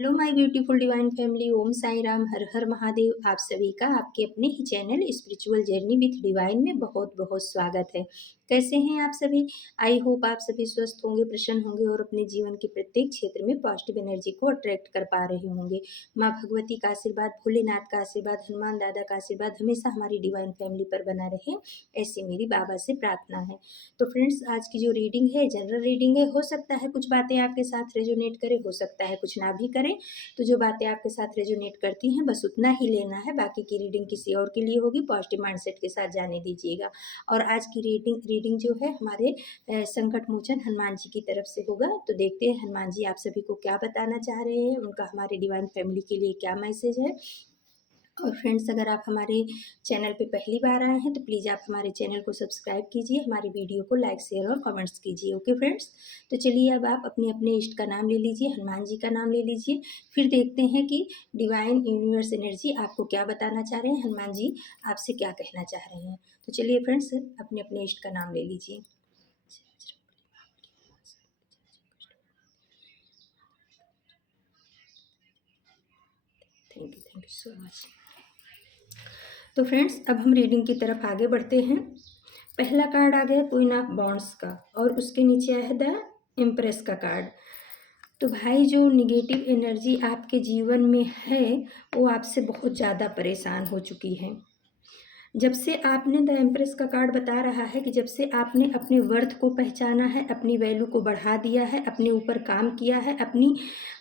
Hello my beautiful divine family, Om Sai Ram, Har Har Mahadev. आप सभी का आपके अपने ही channel spiritual journey with divine में बहुत बहुत स्वागत है। कैसे हैं आप सभी? आई होप आप सभी स्वस्थ होंगे, प्रसन्न होंगे और अपने जीवन के प्रत्येक क्षेत्र में पॉजिटिव एनर्जी को अट्रैक्ट कर पा रहे होंगे। माँ भगवती का आशीर्वाद, भोलेनाथ का आशीर्वाद, हनुमान दादा का आशीर्वाद हमेशा हमारी डिवाइन फैमिली पर बना रहे, ऐसी मेरी बाबा से प्रार्थना है। तो फ्रेंड्स, आज की जो रीडिंग है जनरल रीडिंग है। हो सकता है कुछ बातें आपके साथ रेजोनेट करे, हो सकता है कुछ ना भी करे। तो जो बातें आपके साथ रेजोनेट करती हैं बस उतना ही लेना है, बाकी की रीडिंग किसी और के लिए होगी। पॉजिटिव माइंडसेट के साथ जाने दीजिएगा। और आज की रीडिंग जो है हमारे संकट मोचन हनुमान जी की तरफ से होगा। तो देखते हैं हनुमान जी आप सभी को क्या बताना चाह रहे हैं, उनका हमारे डिवाइन फैमिली के लिए क्या मैसेज है। और फ्रेंड्स, अगर आप हमारे चैनल पे पहली बार आए हैं तो प्लीज़ आप हमारे चैनल को सब्सक्राइब कीजिए, हमारी वीडियो को लाइक शेयर और कमेंट्स कीजिए। ओके फ्रेंड्स, तो चलिए अब आप अपने अपने इष्ट का नाम ले लीजिए, हनुमान जी का नाम ले लीजिए। फिर देखते हैं कि डिवाइन यूनिवर्स एनर्जी आपको क्या बताना चाह रहे हैं, हनुमान जी आपसे क्या कहना चाह रहे हैं। तो चलिए फ्रेंड्स, अपने अपने इष्ट का नाम ले लीजिए। Thank you so much. तो फ्रेंड्स, अब हम रीडिंग की तरफ आगे बढ़ते हैं। पहला कार्ड आ गया क्वीन ऑफ बॉन्ड्स का और उसके नीचे आया है द एम्प्रेस का कार्ड। तो भाई, जो निगेटिव एनर्जी आपके जीवन में है वो आपसे बहुत ज़्यादा परेशान हो चुकी है। जब से आपने द एम्प्रेस का कार्ड बता रहा है कि जब से आपने अपने वर्थ को पहचाना है, अपनी वैल्यू को बढ़ा दिया है, अपने ऊपर काम किया है, अपनी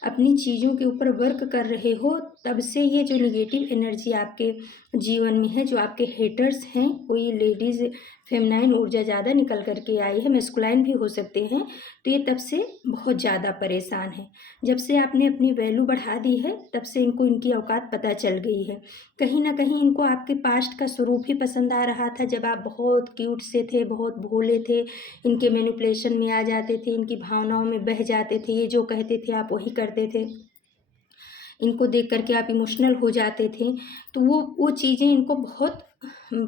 अपनी चीज़ों के ऊपर वर्क कर रहे हो, तब से ये जो निगेटिव एनर्जी आपके जीवन में है, जो आपके हेटर्स हैं, कोई लेडीज़ फेमिनाइन ऊर्जा ज़्यादा निकल करके आई है, मेस्कुलाइन भी हो सकते हैं, तो ये तब से बहुत ज़्यादा परेशान है। जब से आपने अपनी वैल्यू बढ़ा दी है तब से इनको इनकी औकात पता चल गई है। कहीं ना कहीं इनको आपके पास्ट का स्वरूप ही पसंद आ रहा था, जब आप बहुत क्यूट से थे, बहुत भोले थे, इनके मैनिपुलेशन में आ जाते थे, इनकी भावनाओं में बह जाते थे, ये जो कहते थे आप वही करते थे, इनको देख करके आप इमोशनल हो जाते थे। तो वो चीज़ें इनको बहुत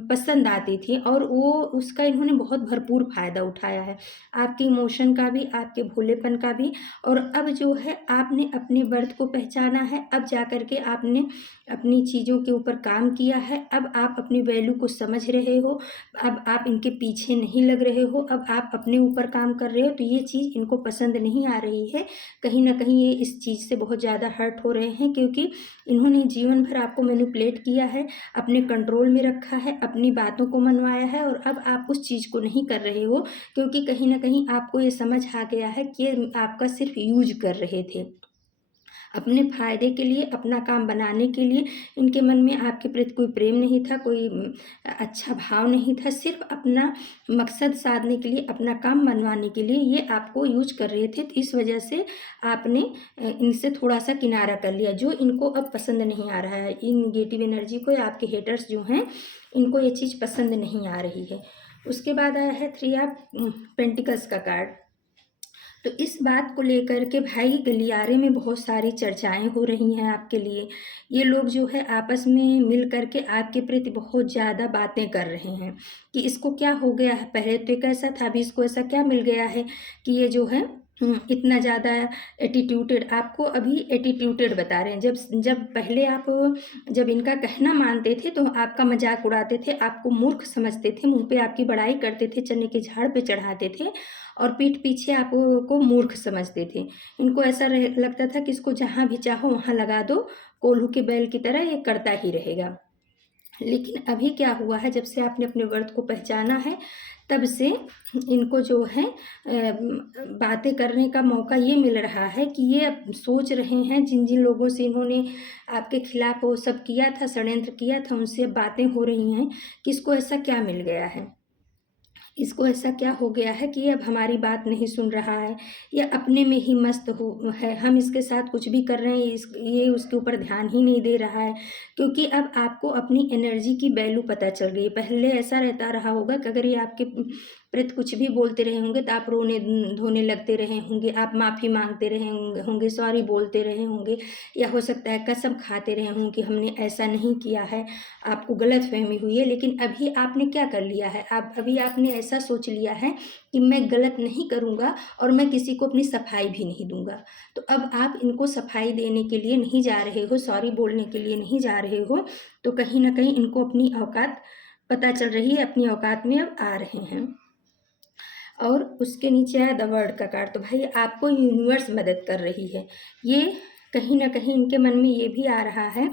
पसंद आती थी और वो उसका इन्होंने बहुत भरपूर फ़ायदा उठाया है, आपके इमोशन का भी, आपके भोलेपन का भी। और अब जो है आपने अपने वर्थ को पहचाना है, अब जा कर के आपने अपनी चीज़ों के ऊपर काम किया है, अब आप अपनी वैल्यू को समझ रहे हो, अब आप इनके पीछे नहीं लग रहे हो, अब आप अपने ऊपर काम कर रहे हो। तो ये चीज़ इनको पसंद नहीं आ रही है। कहीं ना कहीं ये इस चीज़ से बहुत ज़्यादा हर्ट हो रहे हैं, क्योंकि इन्होंने जीवन भर आपको मैनिपुलेट किया है, अपने कंट्रोल में रखा है, अपनी बातों को मनवाया है, और अब आप उस चीज़ को नहीं कर रहे हो, क्योंकि कहीं ना कहीं आपको ये समझ आ गया है कि ये आपका सिर्फ यूज कर रहे थे अपने फ़ायदे के लिए, अपना काम बनाने के लिए। इनके मन में आपके प्रति कोई प्रेम नहीं था, कोई अच्छा भाव नहीं था, सिर्फ अपना मकसद साधने के लिए, अपना काम मनवाने के लिए ये आपको यूज कर रहे थे। तो इस वजह से आपने इनसे थोड़ा सा किनारा कर लिया, जो इनको अब पसंद नहीं आ रहा है। इन निगेटिव एनर्जी को, या आपके हेटर्स जो हैं, इनको ये चीज़ पसंद नहीं आ रही है। उसके बाद आया है थ्री ऑफ पेंटिकल्स का कार्ड। तो इस बात को लेकर के भाई गलियारे में बहुत सारी चर्चाएं हो रही हैं आपके लिए। ये लोग जो है आपस में मिल करके आपके प्रति बहुत ज़्यादा बातें कर रहे हैं कि इसको क्या हो गया है, पहले तो एक ऐसा था, अभी इसको ऐसा क्या मिल गया है कि ये जो है इतना ज़्यादा एटीट्यूटेड, आपको अभी एटीट्यूटेड बता रहे हैं। जब जब पहले आप, जब इनका कहना मानते थे तो आपका मजाक उड़ाते थे, आपको मूर्ख समझते थे, मुंह पे आपकी बड़ाई करते थे, चने के झाड़ पे चढ़ाते थे, और पीठ पीछे आपको मूर्ख समझते थे। इनको ऐसा लगता था कि इसको जहाँ भी चाहो वहाँ लगा दो, कोल्हू के बैल की तरह ये करता ही रहेगा। लेकिन अभी क्या हुआ है, जब से आपने अपने वर्थ को पहचाना है तब से इनको जो है बातें करने का मौका ये मिल रहा है कि ये अब सोच रहे हैं, जिन जिन लोगों से इन्होंने आपके खिलाफ वो सब किया था, षड्यंत्र किया था, उनसे अब बातें हो रही हैं कि इसको ऐसा क्या मिल गया है, इसको ऐसा क्या हो गया है कि ये अब हमारी बात नहीं सुन रहा है, या अपने में ही मस्त हो है, हम इसके साथ कुछ भी कर रहे हैं, ये उसके ऊपर ध्यान ही नहीं दे रहा है। क्योंकि अब आपको अपनी एनर्जी की वैल्यू पता चल गई है। पहले ऐसा रहता रहा होगा कि अगर ये आपके प्रेत कुछ भी बोलते रहे होंगे तो आप रोने धोने लगते रहे होंगे, आप माफ़ी मांगते रहे होंगे, सॉरी बोलते रहे होंगे, या हो सकता है कसम खाते रहे होंगे कि हमने ऐसा नहीं किया है, आपको गलतफहमी हुई है। लेकिन अभी आपने क्या कर लिया है, अभी आपने ऐसा सोच लिया है कि मैं गलत नहीं करूँगा और मैं किसी को अपनी सफाई भी नहीं दूँगा। तो अब आप इनको सफाई देने के लिए नहीं जा रहे हो, सॉरी बोलने के लिए नहीं जा रहे हो, तो कहीं न कहीं इनको अपनी औकात पता चल रही है, अपनी औकात में अब आ रहे हैं। और उसके नीचे है द वर्ल्ड का कार्ड। तो भाई आपको यूनिवर्स मदद कर रही है। ये कहीं न कहीं इनके मन में ये भी आ रहा है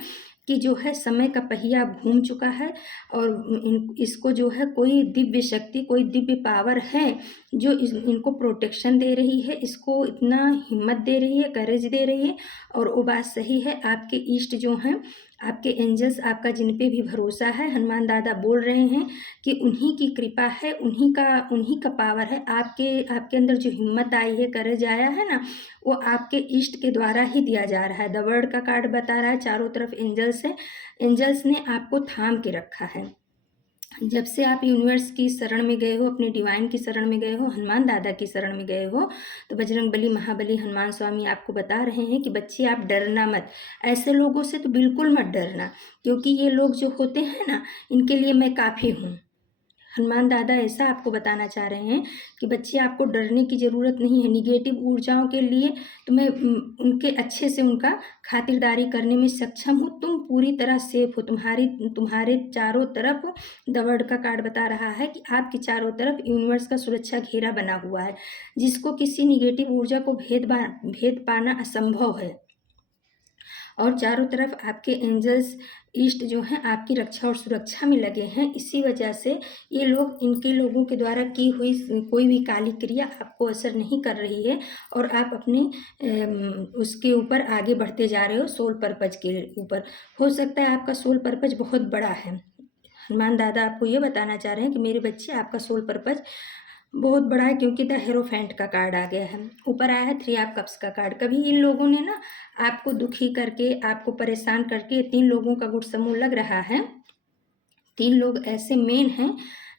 कि जो है समय का पहिया घूम चुका है और इसको जो है कोई दिव्य शक्ति, कोई दिव्य पावर है जो इनको प्रोटेक्शन दे रही है, इसको इतना हिम्मत दे रही है, करेज दे रही है। और वो बात सही है, आपके इष्ट जो हैं, आपके एंजल्स, आपका जिन पे भी भरोसा है, हनुमान दादा बोल रहे हैं कि उन्हीं की कृपा है, उन्हीं का पावर है। आपके अंदर जो हिम्मत आई है, करेज आया है ना, वो आपके इष्ट के द्वारा ही दिया जा रहा है। द वर्ल्ड का कार्ड बता रहा है चारों तरफ एंजल्स है, एंजल्स ने आपको थाम के रखा है। जब से आप यूनिवर्स की शरण में गए हो, अपने डिवाइन की शरण में गए हो, हनुमान दादा की शरण में गए हो, तो बजरंगबली, महाबली, हनुमान स्वामी आपको बता रहे हैं कि बच्चे आप डरना मत। ऐसे लोगों से तो बिल्कुल मत डरना, क्योंकि ये लोग जो होते हैं ना, इनके लिए मैं काफ़ी हूँ। हनुमान दादा ऐसा आपको बताना चाह रहे हैं कि बच्चे आपको डरने की ज़रूरत नहीं है। निगेटिव ऊर्जाओं के लिए तो मैं उनके अच्छे से उनका खातिरदारी करने में सक्षम हूँ। तुम पूरी तरह सेफ हो, तुम्हारे चारों तरफ द वर्ल्ड का कार्ड बता रहा है कि आपके चारों तरफ यूनिवर्स का सुरक्षा घेरा बना हुआ है, जिसको किसी निगेटिव ऊर्जा को भेद पाना असंभव है। और चारों तरफ आपके एंजल्स, ईस्ट जो हैं आपकी रक्षा और सुरक्षा में लगे हैं। इसी वजह से ये लोग, इनके लोगों के द्वारा की हुई कोई भी काली क्रिया आपको असर नहीं कर रही है और आप अपने उसके ऊपर आगे बढ़ते जा रहे हो, सोल पर्पज के ऊपर। हो सकता है आपका सोल पर्पज बहुत बड़ा है। हनुमान दादा आपको ये बताना चाह रहे हैं कि मेरे बच्चे, आपका सोल पर्पज बहुत बड़ा है, क्योंकि द हेरोफेंट का कार्ड आ गया है। ऊपर आया है 3 ऑफ कप्स का कार्ड। कभी इन लोगों ने ना आपको दुखी करके, आपको परेशान करके, 3 लोगों का गुट समूह लग रहा है। 3 लोग ऐसे मेन हैं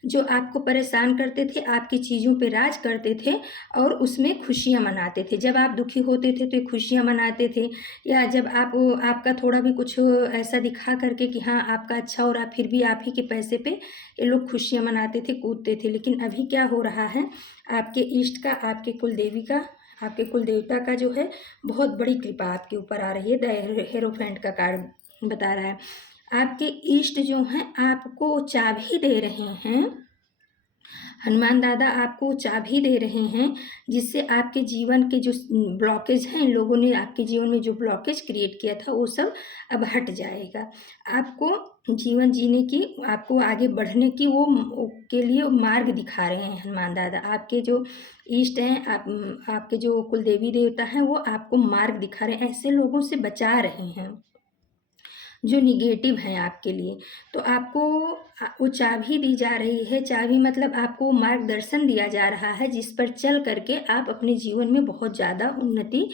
जो आपको परेशान करते थे, आपकी चीज़ों पे राज करते थे और उसमें खुशियाँ मनाते थे। जब आप दुखी होते थे तो ये खुशियाँ मनाते थे, या जब आपका थोड़ा भी कुछ ऐसा दिखा करके कि हाँ आपका अच्छा हो रहा, फिर भी आप ही के पैसे पे ये लोग खुशियाँ मनाते थे, कूदते थे। लेकिन अभी क्या हो रहा है, आपके इष्ट का, आपके कुलदेवी का, आपके कुलदेवता का जो है बहुत बड़ी कृपा आपके ऊपर आ रही है। द हेरोफेंट का कार्ड बता रहा है आपके इष्ट जो हैं आपको चाबी दे रहे हैं। हनुमान दादा आपको चाबी दे रहे हैं, जिससे आपके जीवन के जो ब्लॉकेज हैं, इन लोगों ने आपके जीवन में जो ब्लॉकेज क्रिएट किया था वो सब अब हट जाएगा। आपको जीवन जीने की, आपको आगे बढ़ने की वो के लिए मार्ग दिखा रहे हैं हनुमान दादा। आपके जो इष्ट हैं, आपके जो कुलदेवी देवता हैं, वो आपको मार्ग दिखा रहे हैं, ऐसे लोगों से बचा रहे हैं जो निगेटिव हैं आपके लिए। तो आपको वो चाबी दी जा रही है। चाबी मतलब आपको मार्गदर्शन दिया जा रहा है, जिस पर चल करके आप अपने जीवन में बहुत ज़्यादा उन्नति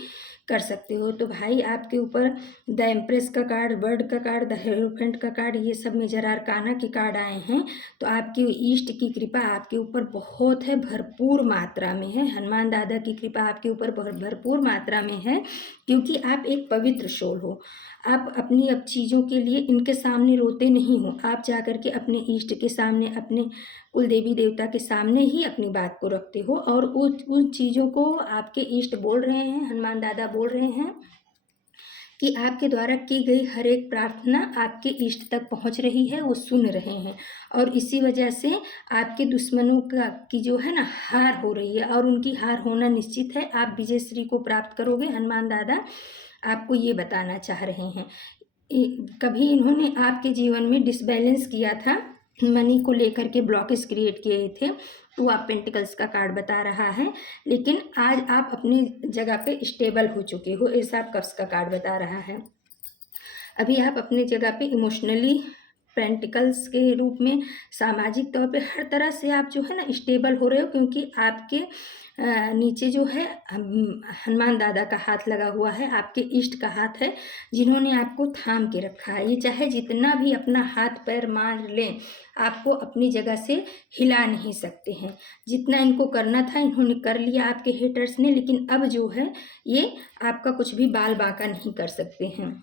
कर सकते हो। तो भाई आपके ऊपर द एम्प्रेस का कार्ड, बर्ड का कार्ड, द हेरोफेंट का कार्ड, ये सब मेजर आर्काना के कार्ड आए हैं। तो आपके ईष्ट की कृपा आपके ऊपर बहुत है, भरपूर मात्रा में है। हनुमान दादा की कृपा आपके ऊपर भरपूर मात्रा में है, क्योंकि आप एक पवित्र सोल हो। आप अपनी अब चीज़ों के लिए इनके सामने रोते नहीं हो। आप जाकर के अपने इष्ट के सामने, अपने कुल देवी देवता के सामने ही अपनी बात को रखते हो और उन चीज़ों को आपके इष्ट बोल रहे हैं, हनुमान दादा बोल रहे हैं कि आपके द्वारा की गई हर एक प्रार्थना आपके इष्ट तक पहुंच रही है, वो सुन रहे हैं। और इसी वजह से आपके दुश्मनों की जो है ना हार हो रही है, और उनकी हार होना निश्चित है। आप विजयश्री को प्राप्त करोगे। हनुमान दादा आपको ये बताना चाह रहे हैं। कभी इन्होंने आपके जीवन में डिसबैलेंस किया था, मनी को लेकर के ब्लॉकेज क्रिएट किए थे, 2 ऑफ पेंटिकल्स का कार्ड बता रहा है। लेकिन आज आप अपनी जगह पे स्टेबल हो चुके हो, एस ऑफ कप्स का कार्ड बता रहा है। अभी आप अपनी जगह पे इमोशनली पेंटिकल्स के रूप में सामाजिक तौर पे हर तरह से आप जो है ना स्टेबल हो रहे हो, क्योंकि आपके नीचे जो है हनुमान दादा का हाथ लगा हुआ है, आपके इष्ट का हाथ है, जिन्होंने आपको थाम के रखा है। ये चाहे जितना भी अपना हाथ पैर मार लें, आपको अपनी जगह से हिला नहीं सकते हैं। जितना इनको करना था इन्होंने कर लिया आपके हेटर्स ने, लेकिन अब जो है ये आपका कुछ भी बाल बांका नहीं कर सकते हैं।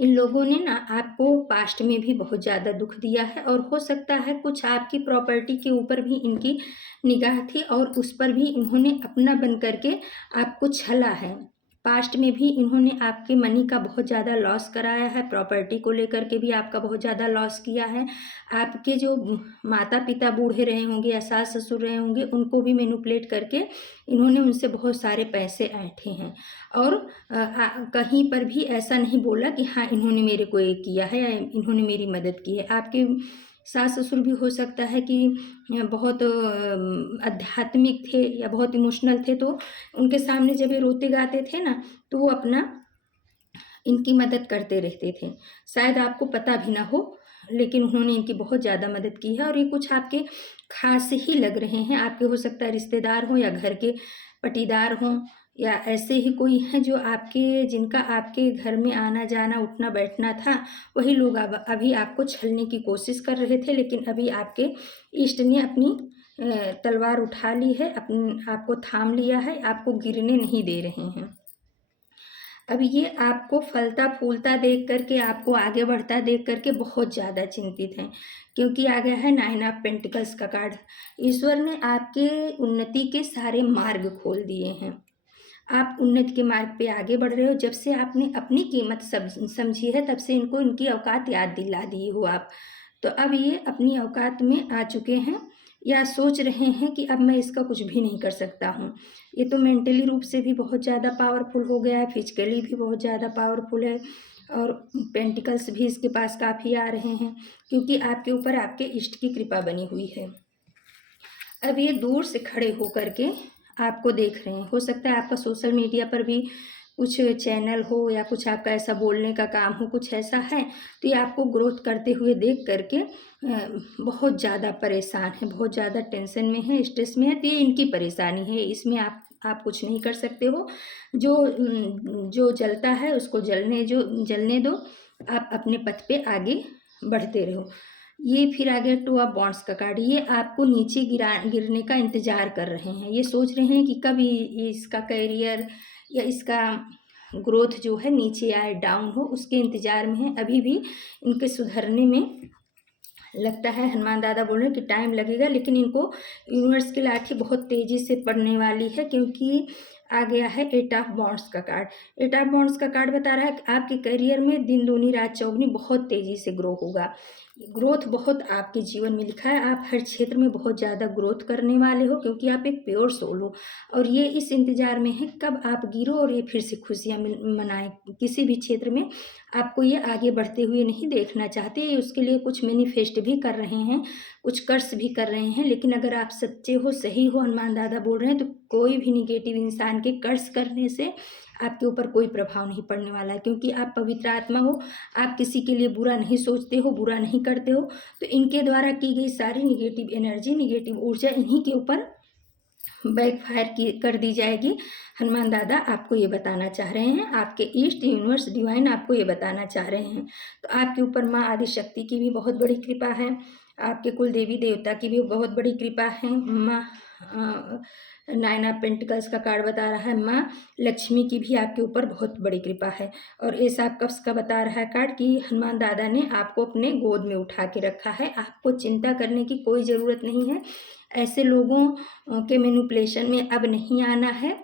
इन लोगों ने ना आपको पास्ट में भी बहुत ज़्यादा दुख दिया है, और हो सकता है कुछ आपकी प्रॉपर्टी के ऊपर भी इनकी निगाह थी और उस पर भी इन्होंने अपना बन करके आपको छला है। पास्ट में भी इन्होंने आपके मनी का बहुत ज़्यादा लॉस कराया है, प्रॉपर्टी को लेकर के भी आपका बहुत ज़्यादा लॉस किया है। आपके जो माता पिता बूढ़े रहे होंगे या सास ससुर रहे होंगे, उनको भी मैनिपुलेट करके इन्होंने उनसे बहुत सारे पैसे ऐंठे हैं। और कहीं पर भी ऐसा नहीं बोला कि हाँ इन्होंने मेरे को ये किया है या इन्होंने मेरी मदद की है। आपके सास ससुर भी हो सकता है कि बहुत आध्यात्मिक थे या बहुत इमोशनल थे, तो उनके सामने जब ये रोते गाते थे ना, तो वो अपना इनकी मदद करते रहते थे। शायद आपको पता भी ना हो, लेकिन उन्होंने इनकी बहुत ज़्यादा मदद की है। और ये कुछ आपके खास ही लग रहे हैं, आपके हो सकता है रिश्तेदार हों या घर के पटीदार हों, या ऐसे ही कोई हैं जो आपके जिनका आपके घर में आना जाना उठना बैठना था। वही लोग अब अभी आपको छलने की कोशिश कर रहे थे, लेकिन अभी आपके इष्ट ने अपनी तलवार उठा ली है, आपको थाम लिया है, आपको गिरने नहीं दे रहे हैं। अब ये आपको फलता फूलता देख करके, आपको आगे बढ़ता देख करके बहुत ज़्यादा चिंतित हैं, क्योंकि आ गया है 9 ऑफ पेंटिकल्स का कार्ड। ईश्वर ने आपके उन्नति के सारे मार्ग खोल दिए हैं। आप उन्नति के मार्ग पे आगे बढ़ रहे हो। जब से आपने अपनी कीमत समझी है, तब से इनको इनकी औकात याद दिला दी हो आप। तो अब ये अपनी औकात में आ चुके हैं, या सोच रहे हैं कि अब मैं इसका कुछ भी नहीं कर सकता हूँ। ये तो मेंटली रूप से भी बहुत ज़्यादा पावरफुल हो गया है, फिजिकली भी बहुत ज़्यादा पावरफुल है, और पेंटिकल्स भी इसके पास काफ़ी आ रहे हैं, क्योंकि आपके ऊपर आपके इष्ट की कृपा बनी हुई है। अब ये दूर से खड़े होकर के आपको देख रहे हैं। हो सकता है आपका सोशल मीडिया पर भी कुछ चैनल हो, या कुछ आपका ऐसा बोलने का काम हो, कुछ ऐसा है, तो ये आपको ग्रोथ करते हुए देख करके बहुत ज़्यादा परेशान है, बहुत ज़्यादा टेंशन में है, स्ट्रेस में है। तो ये इनकी परेशानी है, इसमें आप कुछ नहीं कर सकते हो। जो जलता है उसको जलने दो, आप अपने पथ पे आगे बढ़ते रहो। ये फिर आ गया 2 ऑफ वॉन्ड्स का कार्ड। ये आपको नीचे गिरने का इंतज़ार कर रहे हैं। ये सोच रहे हैं कि कब ये इसका करियर या इसका ग्रोथ जो है नीचे आए, डाउन हो, उसके इंतज़ार में है। अभी भी इनके सुधरने में लगता है, हनुमान दादा बोल रहे हैं कि टाइम लगेगा, लेकिन इनको यूनिवर्स की लाठी बहुत तेज़ी से पड़ने वाली है, क्योंकि आ गया है 8 ऑफ वॉन्ड्स का कार्ड। 8 ऑफ वॉन्ड्स का कार्ड बता रहा है कि आपके करियर में दिन दूनी रात चौगुनी बहुत तेज़ी से ग्रो होगा। ग्रोथ बहुत आपके जीवन में लिखा है। आप हर क्षेत्र में बहुत ज़्यादा ग्रोथ करने वाले हो, क्योंकि आप एक प्योर सोल हो, और ये इस इंतज़ार में है कब आप गिरो और ये फिर से खुशियाँ मनाएं। किसी भी क्षेत्र में आपको ये आगे बढ़ते हुए नहीं देखना चाहते। ये उसके लिए कुछ मैनिफेस्ट भी कर रहे हैं, कुछ कर्स भी कर रहे हैं, लेकिन अगर आप सच्चे हो, सही हो, हनुमान दादा बोल रहे हैं, तो कोई भी निगेटिव इंसान के कर्स करने से आपके ऊपर कोई प्रभाव नहीं पड़ने वाला है, क्योंकि आप पवित्र आत्मा हो। आप किसी के लिए बुरा नहीं सोचते हो, बुरा नहीं करते हो। तो इनके द्वारा की गई सारी निगेटिव एनर्जी, निगेटिव ऊर्जा इन्हीं के ऊपर बैकफायर कर दी जाएगी। हनुमान दादा आपको ये बताना चाह रहे हैं, आपके ईस्ट यूनिवर्स डिवाइन आपको ये बताना चाह रहे हैं। तो आपके ऊपर माँ आदिशक्ति की भी बहुत बड़ी कृपा है, आपके कुल देवी देवता की भी बहुत बड़ी कृपा है। माँ 9 ऑफ पेंटिकल्स का कार्ड बता रहा है, माँ लक्ष्मी की भी आपके ऊपर बहुत बड़ी कृपा है। और एस ऑफ कप्स का बता रहा है कार्ड कि हनुमान दादा ने आपको अपने गोद में उठा के रखा है। आपको चिंता करने की कोई ज़रूरत नहीं है। ऐसे लोगों के मैनिपुलेशन में अब नहीं आना है।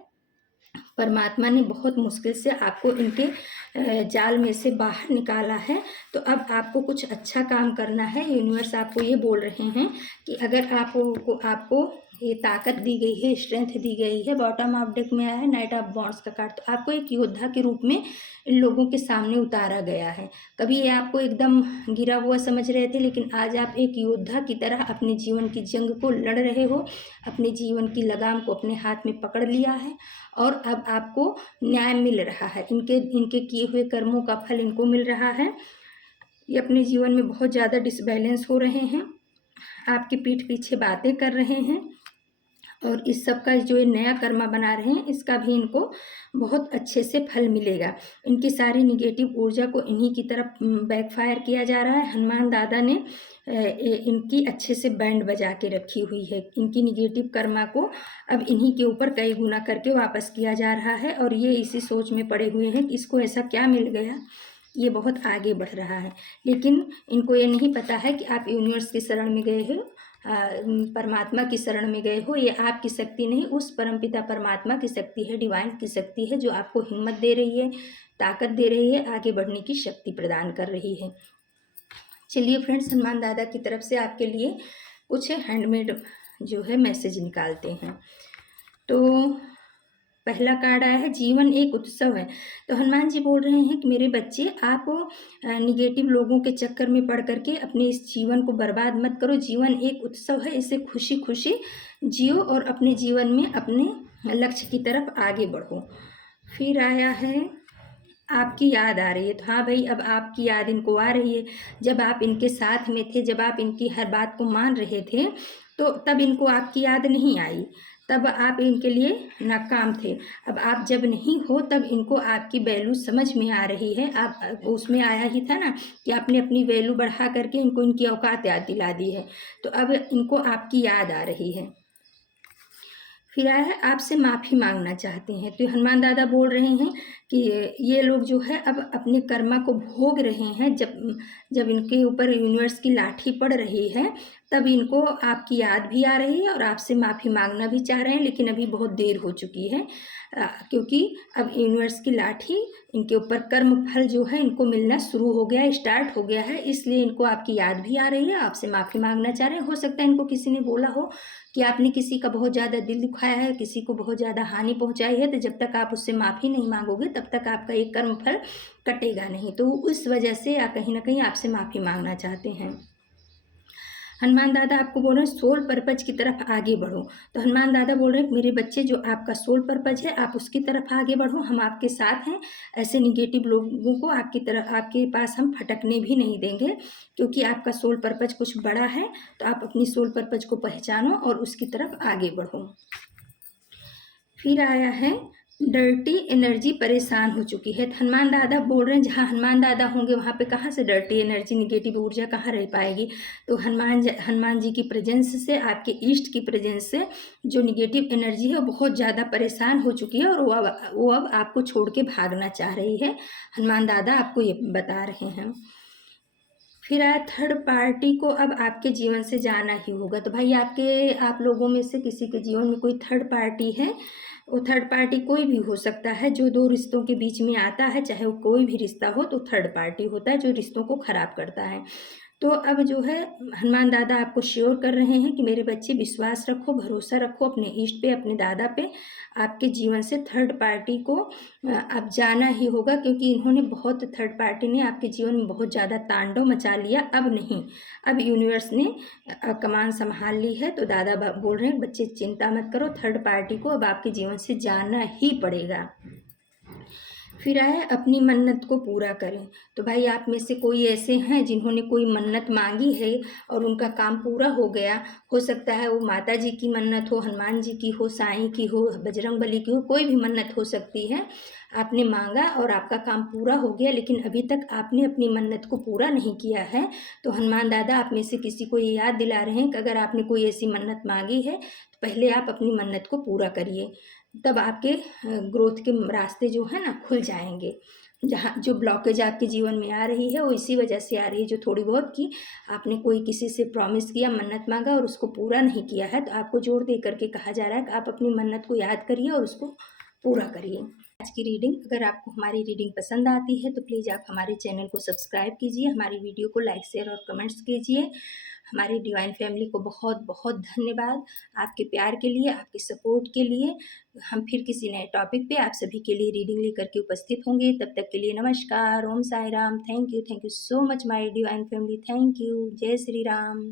परमात्मा ने बहुत मुश्किल से आपको इनके जाल में से बाहर निकाला है। तो अब आपको कुछ अच्छा काम करना है। यूनिवर्स आपको ये बोल रहे हैं कि अगर आपको ये ताकत दी गई है, स्ट्रेंथ दी गई है। बॉटम ऑफ डेक में आया है नाइट ऑफ वॉन्ड्स का कार्ड। तो आपको एक योद्धा के रूप में इन लोगों के सामने उतारा गया है। कभी ये आपको एकदम गिरा हुआ समझ रहे थे, लेकिन आज आप एक योद्धा की तरह अपने जीवन की जंग को लड़ रहे हो, अपने जीवन की लगाम को अपने हाथ में पकड़ लिया है, और अब आपको न्याय मिल रहा है। इनके किए हुए कर्मों का फल इनको मिल रहा है। ये अपने जीवन में बहुत ज़्यादा डिसबैलेंस हो रहे हैं, आपकी पीठ पीछे बातें कर रहे हैं, और इस सब का जो ये नया कर्मा बना रहे हैं, इसका भी इनको बहुत अच्छे से फल मिलेगा। इनकी सारी निगेटिव ऊर्जा को इन्हीं की तरफ बैकफायर किया जा रहा है। हनुमान दादा ने इनकी अच्छे से बैंड बजा के रखी हुई है। इनकी निगेटिव कर्मा को अब इन्हीं के ऊपर कई गुना करके वापस किया जा रहा है, और ये इसी सोच में पड़े हुए हैं कि इसको ऐसा क्या मिल गया, ये बहुत आगे बढ़ रहा है। लेकिन इनको ये नहीं पता है कि आप यूनिवर्स की शरण में गए हो, परमात्मा की शरण में गए हो। ये आपकी शक्ति नहीं, उस परमपिता परमात्मा की शक्ति है, डिवाइन की शक्ति है, जो आपको हिम्मत दे रही है, ताकत दे रही है, आगे बढ़ने की शक्ति प्रदान कर रही है। चलिए फ्रेंड्स, हनुमान दादा की तरफ से आपके लिए कुछ हैंडमेड जो है मैसेज निकालते हैं। तो पहला कार्ड आया है, जीवन एक उत्सव है। तो हनुमान जी बोल रहे हैं कि मेरे बच्चे, आप निगेटिव लोगों के चक्कर में पड़ करके अपने इस जीवन को बर्बाद मत करो। जीवन एक उत्सव है, इसे खुशी खुशी जियो और अपने जीवन में अपने लक्ष्य की तरफ आगे बढ़ो। फिर आया है, आपकी याद आ रही है। तो हाँ भाई, अब आपकी याद इनको आ रही है। जब आप इनके साथ में थे, जब आप इनकी हर बात को मान रहे थे, तो तब इनको आपकी याद नहीं आई, तब आप इनके लिए नाकाम थे। अब आप जब नहीं हो, तब इनको आपकी वैल्यू समझ में आ रही है। आप उसमें आया ही था ना कि आपने अपनी वैल्यू बढ़ा करके इनको इनकी औकात याद दिला दी है। तो अब इनको आपकी याद आ रही है। फिर आया है, आपसे माफ़ी मांगना चाहते हैं। तो हनुमान दादा बोल रहे हैं कि ये लोग जो है अब अपने कर्मा को भोग रहे हैं। जब इनके ऊपर यूनिवर्स की लाठी पड़ रही है, तब इनको आपकी याद भी आ रही है और आपसे माफ़ी मांगना भी चाह रहे हैं, लेकिन अभी बहुत देर हो चुकी है, क्योंकि अब यूनिवर्स की लाठी इनके ऊपर कर्म फल जो है इनको मिलना शुरू हो गया, स्टार्ट हो गया है। इसलिए इनको आपकी याद भी आ रही है, आपसे माफ़ी मांगना चाह रहे हैं। हो सकता है इनको किसी ने बोला हो कि आपने किसी का बहुत ज़्यादा दिल दुखाया है, किसी को बहुत ज़्यादा हानि पहुंचाई है, तो जब तक आप उससे माफ़ी नहीं मांगोगे, तब तक आपका ये कर्म फल कटेगा नहीं। तो उस वजह से या कहीं ना कहीं आपसे माफ़ी मांगना चाहते हैं। हनुमान दादा आपको बोल रहे हैं सोल पर्पज की तरफ आगे बढ़ो। तो हनुमान दादा बोल रहे हैं मेरे बच्चे, जो आपका सोल पर्पज है, आप उसकी तरफ आगे बढ़ो, हम आपके साथ हैं। ऐसे निगेटिव लोगों को आपके पास हम फटकने भी नहीं देंगे, क्योंकि आपका सोल पर्पज कुछ बड़ा है। तो आप अपनी सोल पर्पज को पहचानो और उसकी तरफ आगे बढ़ो। फिर आया है, डर्टी एनर्जी परेशान हो चुकी है। तो हनुमान दादा बोल रहे हैं जहाँ हनुमान दादा होंगे वहाँ पे कहाँ से डर्टी एनर्जी, निगेटिव ऊर्जा कहाँ रह पाएगी। तो हनुमान जी की प्रेजेंस से, आपके ईस्ट की प्रेजेंस से जो निगेटिव एनर्जी है वो बहुत ज़्यादा परेशान हो चुकी है, और वो अब आपको छोड़ के भागना चाह रही है। हनुमान दादा आपको ये बता रहे हैं। फिर आया, थर्ड पार्टी को अब आपके जीवन से जाना ही होगा। तो भाई आप लोगों में से किसी के जीवन में कोई थर्ड पार्टी है। वो थर्ड पार्टी कोई भी हो सकता है, जो दो रिश्तों के बीच में आता है, चाहे वो कोई भी रिश्ता हो, तो थर्ड पार्टी होता है जो रिश्तों को खराब करता है। तो अब जो है हनुमान दादा आपको श्योर कर रहे हैं कि मेरे बच्चे, विश्वास रखो, भरोसा रखो अपने इष्ट पे, अपने दादा पे। आपके जीवन से थर्ड पार्टी को अब जाना ही होगा, क्योंकि इन्होंने थर्ड पार्टी ने आपके जीवन में बहुत ज़्यादा तांडव मचा लिया। अब नहीं, अब यूनिवर्स ने कमान संभाल ली है। तो दादा बोल रहे हैं बच्चे चिंता मत करो, थर्ड पार्टी को अब आपके जीवन से जाना ही पड़ेगा। फिर आए, अपनी मन्नत को पूरा करें। तो भाई आप में से कोई ऐसे हैं जिन्होंने कोई मन्नत मांगी है और उनका काम पूरा हो गया। हो सकता है वो माता जी की मन्नत हो, हनुमान जी की हो, साईं की हो, बजरंग बली की हो, कोई भी मन्नत हो सकती है। आपने मांगा और आपका काम पूरा हो गया, लेकिन अभी तक आपने अपनी मन्नत को पूरा नहीं किया है। तो हनुमान दादा आप में से किसी को ये याद दिला रहे हैं कि अगर आपने कोई ऐसी मन्नत मांगी है, तो पहले आप अपनी मन्नत को पूरा करिए, तब आपके ग्रोथ के रास्ते जो है ना खुल जाएंगे। जहाँ जो ब्लॉकेज आपके जीवन में आ रही है वो इसी वजह से आ रही है, जो थोड़ी बहुत कि आपने कोई किसी से प्रॉमिस किया, मन्नत मांगा और उसको पूरा नहीं किया है। तो आपको जोर दे करके कहा जा रहा है कि आप अपनी मन्नत को याद करिए और उसको पूरा करिए। आज की रीडिंग, अगर आपको हमारी रीडिंग पसंद आती है तो प्लीज़ आप हमारे चैनल को सब्सक्राइब कीजिए, हमारी वीडियो को लाइक, शेयर और कमेंट्स कीजिए। हमारी डिवाइन फैमिली को बहुत बहुत धन्यवाद आपके प्यार के लिए, आपके सपोर्ट के लिए। हम फिर किसी नए टॉपिक पे आप सभी के लिए रीडिंग लेकर के उपस्थित होंगे। तब तक के लिए नमस्कार, Om Sai Ram, thank you so much my divine family, thank you, जय श्री राम।